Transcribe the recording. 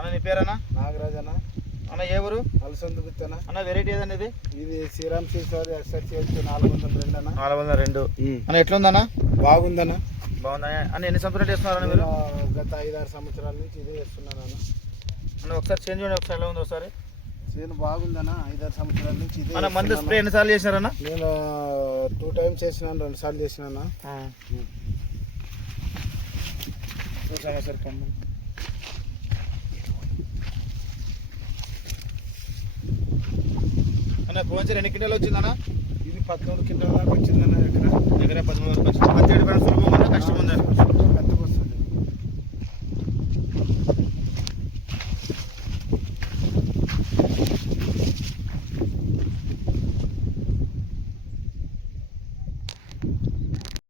అన్న నీ పేరన్నా? నాగరాజ్ అన్న. అన్న ఏ ఊరు? అలసందు గుత్తన. అన్న వెరైటీ ఏదన్నా ఇది? ఇది శ్రీరామ్ సీసారి SRCH 402 అన్న. 402. అన్న ఎట్లుందన్నా? బాగుందన్న. బాగుందా అన్న? ఎన్ని సంవత్సరాలు చేస్తున్నారన్న మీరు? గత 5-6 సంవత్సరాల నుంచి ఇదే చేస్తున్నాను అన్న. అన్న ఒకసారి చేంజ్ చేయండి, ఒకసారి ఎలా ఉంది ఒకసారి. చేను బాగుందన్న. 5-6 సంవత్సరాల నుంచి ఇదే. అన్న మందు స్ప్రే ఎన్నిసార్లు చేశారన్న? నేను 2 టైమ్స్ చేసినాను, 2 సార్లు చేసినా. చూసామా సార్ కమ్మ. అన్న పోయినసారి ఎన్ని క్వింటాలు వచ్చిందన్న? ఇది 13 క్వింటాల దాకా వచ్చిందన్న. దగ్గర 13 వరకు వచ్చింది. 17 సులభం ఉందా కష్టం ఉందా?